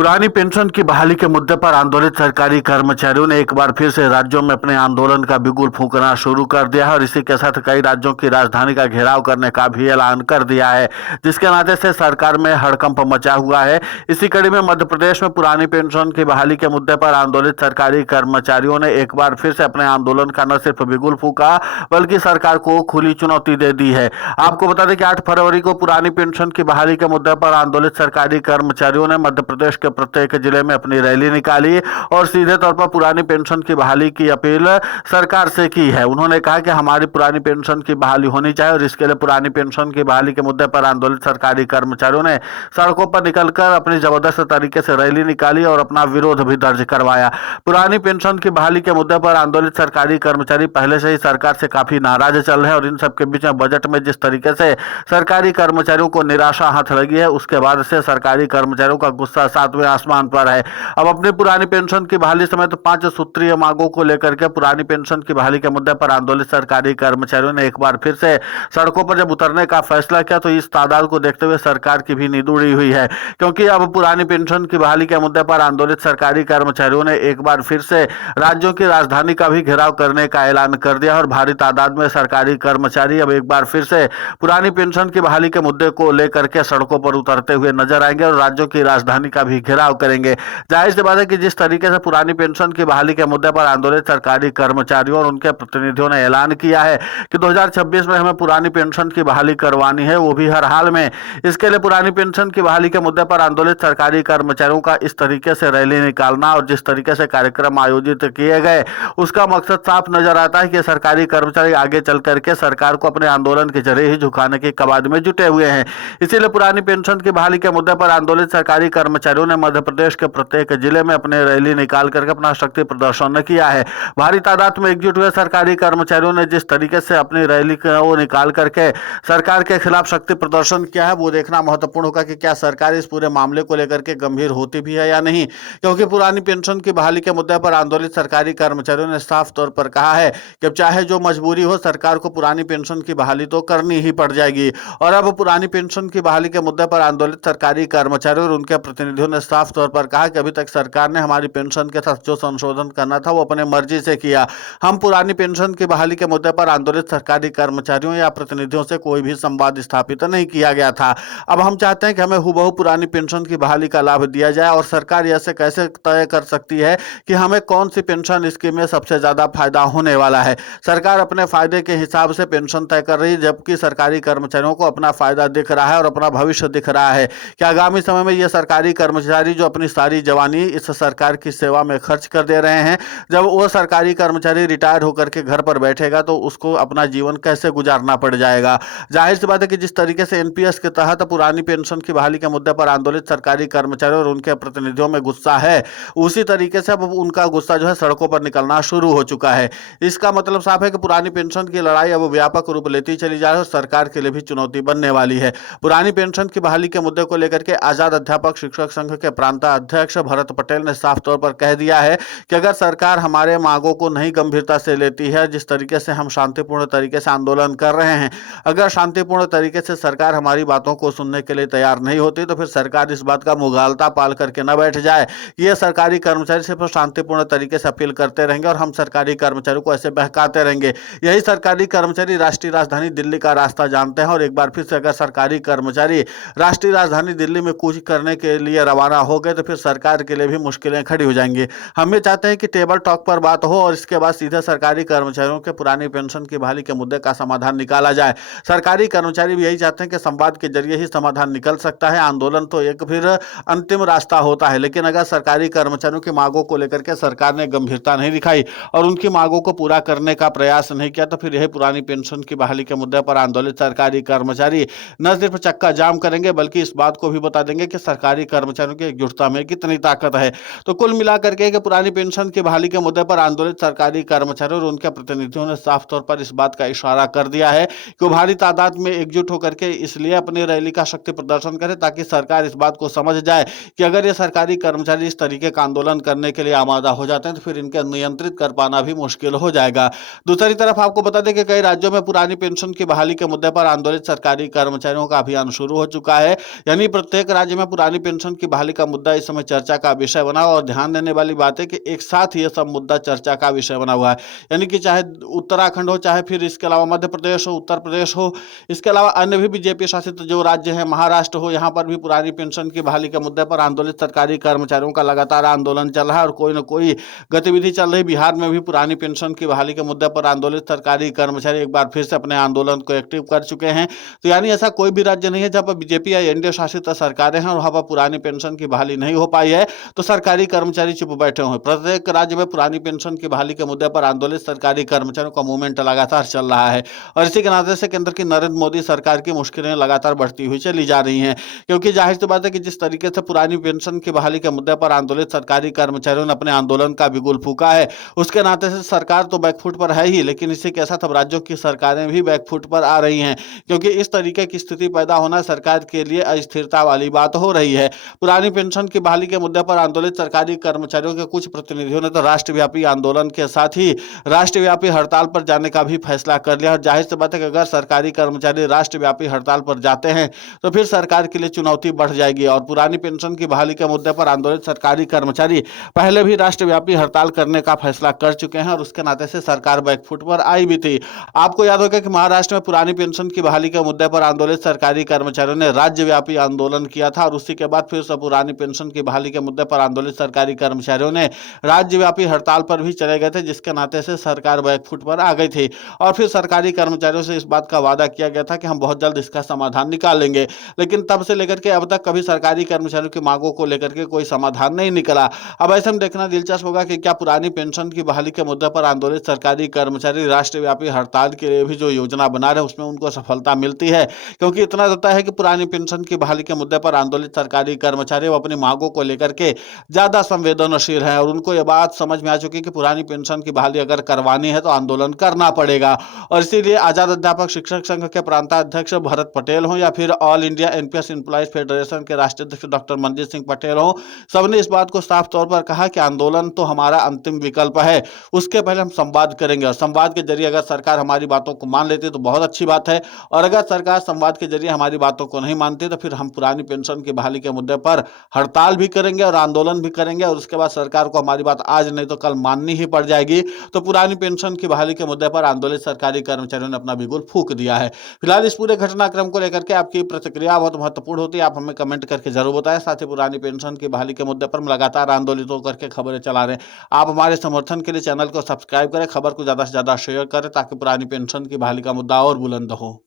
पुरानी पेंशन की बहाली के मुद्दे पर आंदोलित सरकारी कर्मचारियों ने एक बार फिर से राज्यों में अपने आंदोलन का बिगुल फूंकना शुरू कर दिया है और इसी के साथ कई राज्यों की राजधानी का घेराव करने का भी ऐलान कर दिया है, जिसके नाते से सरकार में हड़कंप मचा हुआ है। इसी कड़ी में मध्य प्रदेश में पुरानी पेंशन की बहाली के मुद्दे पर आंदोलित सरकारी कर्मचारियों ने एक बार फिर से अपने आंदोलन का न सिर्फ बिगुल फूंका बल्कि सरकार को खुली चुनौती दे दी है। आपको बता दें कि 8 फरवरी को पुरानी पेंशन की बहाली के मुद्दे पर आंदोलित सरकारी कर्मचारियों ने मध्य प्रदेश के प्रत्येक जिले में अपनी रैली निकाली और सीधे तौर पर पुरानी पेंशन की बहाली की अपील सरकार से की है। उन्होंने कहा कि हमारी पुरानी पेंशन की बहाली होनी चाहिए और इसके लिए पुरानी पेंशन की बहाली के मुद्दे पर आंदोलित सरकारी कर्मचारियों ने सड़कों पर निकलकर अपनी जबरदस्त तरीके से रैली निकाली और अपना विरोध भी दर्ज करवाया। पुरानी पेंशन की बहाली के मुद्दे पर आंदोलित सरकारी कर्मचारी पहले से ही सरकार से काफी नाराज चल रहे हैं और इन सबके बीच में बजट में जिस तरीके से सरकारी कर्मचारियों को निराशा हाथ लगी है, उसके बाद से सरकारी कर्मचारियों का गुस्सा सातवें आसमान पर है। अब अपनी पुरानी पेंशन की बहाली समेत 5 सूत्रीय मांगों को लेकर के पुरानी पेंशन की बहाली के मुद्दे पर आंदोलित सरकारी कर्मचारियों ने एक बार फिर से सड़कों पर जब उतरने का फैसला किया तो इस तादाद को देखते हुए सरकार की भी नींद उड़ी हुई है, क्योंकि अब पुरानी पेंशन की बहाली के मुद्दे पर आंदोलित सरकारी कर्मचारियों ने एक बार फिर से राज्यों की राजधानी का भी घेराव करने का ऐलान कर दिया और भारी तादाद में सरकारी कर्मचारी अब एक बार फिर से पुरानी पेंशन की बहाली के मुद्दे को लेकर के सड़कों पर उतरते हुए नजर आएंगे और राज्यों की राजधानी का भी घेराव करेंगे। जाहिर सी बात है कि जिस तरीके से पुरानी पेंशन की बहाली के मुद्दे पर आंदोलित सरकारी कर्मचारियों और उनके प्रतिनिधियों ने ऐलान किया है कि 2026 में हमें पुरानी पेंशन की बहाली करवानी है, वो भी हर हाल में। इसके लिए पुरानी पेंशन की बहाली के मुद्दे पर आंदोलित सरकारी कर्मचारियों का इस तरीके से रैली निकालना और जिस तरीके से कार्यक्रम आयोजित किए गए, उसका मकसद साफ नजर आता है कि सरकारी कर्मचारी आगे चल करके सरकार को अपने आंदोलन के जरिए ही झुकाने की कवायद में जुटे हुए हैं। इसीलिए पुरानी पेंशन की बहाली के मुद्दे पर आंदोलित सरकारी कर्मचारियों ने मध्य प्रदेश के प्रत्येक जिले में अपने रैली निकाल करके अपना शक्ति प्रदर्शन किया है। भारी तादाद में एकजुट हुए सरकारी कर्मचारियों ने जिस तरीके से अपनी रैली को निकाल करके सरकार के खिलाफ शक्ति प्रदर्शन किया है, वो देखना महत्वपूर्ण होगा कि क्या सरकार इस पूरे मामले को लेकर के गंभीर होती भी है या नहीं, क्योंकि पुरानी पेंशन की बहाली के मुद्दे पर आंदोलित सरकारी कर्मचारियों ने साफ तौर पर कहा है कि चाहे जो मजबूरी हो, सरकार को पुरानी पेंशन की बहाली तो करनी ही पड़ जाएगी। और अब पुरानी पेंशन की बहाली के मुद्दे पर आंदोलित सरकारी कर्मचारियों और उनके प्रतिनिधियों ने साफ तौर पर कहा कि अभी तक सरकार ने हमारी पेंशन के साथ जो संशोधन करना था वो अपने मर्जी से किया। हम पुरानी पेंशन की बहाली के मुद्दे पर आंदोलित सरकारी कर्मचारियों या प्रतिनिधियों से कोई भी संवाद स्थापित नहीं किया गया था। अब हम चाहते हैं कि हमें हुबहू पुरानी पेंशन की बहाली का लाभ दिया जाए और सरकार ऐसे कैसे तय कर सकती है कि हमें कौन सी पेंशन स्कीम में सबसे ज्यादा फायदा होने वाला है। सरकार अपने फायदे के हिसाब से पेंशन तय कर रही है, जबकि सरकारी कर्मचारियों को अपना फायदा दिख रहा है और अपना भविष्य दिख रहा है कि आगामी समय में ये सरकारी कर्मचारी जो अपनी सारी जवानी इस सरकार की सेवा में खर्च कर दे रहे हैं, जब वो सरकारी कर्मचारी रिटायर होकर के घर पर बैठेगा तो उसको अपना जीवन कैसे गुजारना पड़ जाएगा। जाहिर सी बात है कि जिस तरीके से एनपीएस के तहत पुरानी पेंशन की बहाली के मुद्दे पर आंदोलित सरकारी कर्मचारियों और उनके प्रतिनिधियों में गुस्सा है, उसी तरीके से अब उनका गुस्सा जो है सड़कों पर निकलना शुरू हो चुका है। इसका मतलब साफ है कि पुरानी पेंशन की लड़ाई अब व्यापक रूप लेती चली जा रही है और सरकार के लिए भी चुनौती बनने वाली है। पुरानी पेंशन की बहाली के मुद्दे को लेकर के आजाद अध्यापक शिक्षक संघ के प्रांत अध्यक्ष भरत पटेल ने साफ तौर पर कह दिया है कि अगर सरकार हमारे मांगों को नहीं गंभीरता से लेती है, जिस तरीके से हम शांतिपूर्ण तरीके से आंदोलन कर रहे हैं, अगर शांतिपूर्ण तरीके से सरकार हमारी बातों को सुनने के लिए तैयार नहीं होती तो फिर सरकार इस बात का मुगालता पाल करके न बैठ जाए। ये सरकारी कर्मचारी सिर्फ शांतिपूर्ण तरीके से अपील करते रहेंगे और हम सरकारी कर्मचारियों को ऐसे बहकाते रहेंगे। यही सरकारी कर्मचारी राष्ट्रीय राजधानी दिल्ली का रास्ता जानते हैं और एक बार फिर से अगर सरकारी कर्मचारी राष्ट्रीय राजधानी दिल्ली में कूच करने के लिए रवाना हो गए तो फिर सरकार के लिए भी मुश्किलें खड़ी हो जाएंगी। हम ये चाहते हैं कि टेबल टॉक पर बात हो और इसके बाद सीधे सरकारी कर्मचारियों के पुरानी पेंशन की बहाली के मुद्दे का समाधान निकाला जाए। सरकारी कर्मचारी भी यही चाहते हैं कि संवाद के जरिए ही समाधान निकल सकता है। आंदोलन तो एक फिर अंतिम रास्ता होता है, लेकिन अगर सरकारी कर्मचारियों की मांगों को लेकर के सरकार ने गंभीरता नहीं दिखाई और उनकी मांगों को पूरा करने का प्रयास नहीं किया तो फिर यही पुरानी पेंशन की बहाली के मुद्दे पर आंदोलित सरकारी कर्मचारी न सिर्फ चक्का जाम करेंगे बल्कि इस बात को भी बता देंगे कि सरकारी कर्मचारियों की एकजुटता में कितनी ताकत है। तो कुल मिलाकर के पुरानी पेंशन की बहाली के मुद्दे पर आंदोलित सरकारी कर्मचारियों और उनके प्रतिनिधियों ने साफ तौर पर इस बात का इशारा कर दिया है कि भारी तादाद में एकजुट होकर के इसलिए अपनी रैली का शक्ति प्रदर्शन करे ताकि सरकार इस बात को समझ जाए कि अगर ये सरकारी कर्मचारी इस तरीके का आंदोलन करने के लिए आमादा हो जाते हैं तो फिर इनके नियंत्रित कर पाना भी मुश्किल हो जाएगा। दूसरी तरफ आपको बता दें कि कई राज्यों में पुरानी पेंशन की बहाली के मुद्दे पर आंदोलित सरकारी कर्मचारियों का अभियान शुरू हो चुका है, यानी प्रत्येक राज्य में पुरानी पेंशन की बहाली बहाली का मुद्दा इस समय चर्चा का विषय बना और ध्यान देने वाली बात है कि एक साथ ये सब मुद्दा चर्चा का विषय बना हुआ है। यानी कि चाहे उत्तराखंड हो, चाहे फिर इसके अलावा मध्य प्रदेश हो, उत्तर प्रदेश हो, इसके अलावा अन्य भी बीजेपी शासित जो राज्य हैं, महाराष्ट्र हो, यहाँ पर भी पुरानी पेंशन की बहाली के मुद्दे पर आंदोलित सरकारी कर्मचारियों का लगातार आंदोलन चल रहा है और कोई न कोई गतिविधि चल रही। बिहार में भी पुरानी पेंशन की बहाली के मुद्दे पर आंदोलित सरकारी कर्मचारी एक बार फिर से अपने आंदोलन को एक्टिव कर चुके हैं। तो यानी ऐसा कोई भी राज्य नहीं है जहाँ पर बीजेपी या एनडीए शासित सरकारें हैं और वहां पर पुरानी पेंशन की बहाली नहीं हो पाई है तो सरकारी कर्मचारी चुप बैठे हुए। प्रत्येक राज्य में पुरानी पेंशन की बहाली के मुद्दे पर आंदोलित सरकारी कर्मचारियों का मूवमेंट लगातार चल रहा है और इसी के नाते से केंद्र की नरेंद्र मोदी सरकार की मुश्किलें लगातार बढ़ती हुई चली जा रही हैं। क्योंकि जाहिर सी बात है कि जिस तरीके से पुरानी पेंशन की बहाली के मुद्दे पर आंदोलित सरकारी कर्मचारियों ने अपने आंदोलन का बिगुल फूंका है, उसके नाते से सरकार तो बैकफुट पर है ही, लेकिन इसी के साथ अब राज्यों की सरकारें भी बैकफुट पर आ रही हैं क्योंकि इस तरीके की स्थिति पैदा होना सरकार के लिए अस्थिरता वाली बात हो रही है। पुरानी पेंशन की बहाली के मुद्दे पर आंदोलित सरकारी कर्मचारियों के कुछ प्रतिनिधियों ने तो राष्ट्रव्यापी आंदोलन के साथ ही राष्ट्रव्यापी हड़ताल पर जाने का भी फैसला कर लिया और जाहिर सी बात है कि अगर सरकारी कर्मचारी राष्ट्रव्यापी हड़ताल पर जाते हैं तो फिर सरकार के लिए चुनौती बढ़ जाएगी। और पुरानी पेंशन की बहाली के मुद्दे पर आंदोलित सरकारी कर्मचारी पहले भी राष्ट्रव्यापी हड़ताल करने का फैसला कर चुके हैं और उसके नाते से सरकार बैकफुट पर आई भी थी। आपको याद होगा कि महाराष्ट्र में पुरानी पेंशन की बहाली के मुद्दे पर आंदोलित सरकारी कर्मचारियों ने राज्यव्यापी आंदोलन किया था और उसी के बाद फिर से पुरानी पेंशन की बहाली के मुद्दे पर आंदोलित सरकारी कर्मचारियों ने राज्यव्यापी हड़ताल पर भी चले गए थे, जिसके नाते से सरकार बैकफुट पर आ गई थी और फिर सरकारी कर्मचारियों से इस बात का वादा किया गया था कि हम बहुत जल्द इसका समाधान निकालेंगे। लेकिन तब से लेकर के अब तक कभी सरकारी कर्मचारियों की मांगों को लेकर के कोई समाधान नहीं निकला। अब ऐसे में देखना दिलचस्प होगा कि क्या पुरानी पेंशन की बहाली के मुद्दे पर आंदोलित सरकारी कर्मचारी राष्ट्रव्यापी हड़ताल के लिए भी जो योजना बना रहे हैं उसमें उनको सफलता मिलती है। क्योंकि इतना होता है कि पुरानी पेंशन की बहाली के मुद्दे पर आंदोलित सरकारी कर्मचारी अपनी मांगों को लेकर के ज्यादा संवेदनशील हैं और उनको ये बात समझ में आ चुकी है कि पुरानी पेंशन की बहाली अगर करवानी है तो आंदोलन करना पड़ेगा। और इसीलिए आजाद अध्यापक शिक्षक संघ के प्रांताध्यक्ष भरत पटेल हो या फिर all India NPS employees federation के राष्ट्रीय अध्यक्ष डॉक्टर मनजीत सिंह पटेल हो, सबने इस बात को साफ तौर पर कहा कि आंदोलन तो हमारा अंतिम विकल्प है, उसके पहले हम संवाद करेंगे और संवाद के जरिए अगर सरकार हमारी बातों को मान लेती तो बहुत अच्छी बात है और अगर सरकार संवाद के जरिए हमारी बातों को नहीं मानती तो फिर हम पुरानी पेंशन की बहाली के मुद्दे पर हड़ताल भी करेंगे और आंदोलन भी करेंगे और उसके बाद सरकार को हमारी बात आज नहीं तो कल माननी ही पड़ जाएगी। तो पुरानी पेंशन की बहाली के मुद्दे पर आंदोलित सरकारी कर्मचारियों ने अपना बिगुल फूंक दिया है। फिलहाल इस पूरे घटनाक्रम को लेकर के आपकी प्रतिक्रिया बहुत महत्वपूर्ण होती है, आप हमें कमेंट करके जरूर बताएं। साथ ही पुरानी पेंशन की बहाली के मुद्दे पर लगातार आंदोलित होकर के खबरें चला रहे हैं। आप हमारे समर्थन के लिए चैनल को सब्सक्राइब करें, खबर को ज्यादा से ज्यादा शेयर करें ताकि पुरानी पेंशन की बहाली का मुद्दा और बुलंद हो।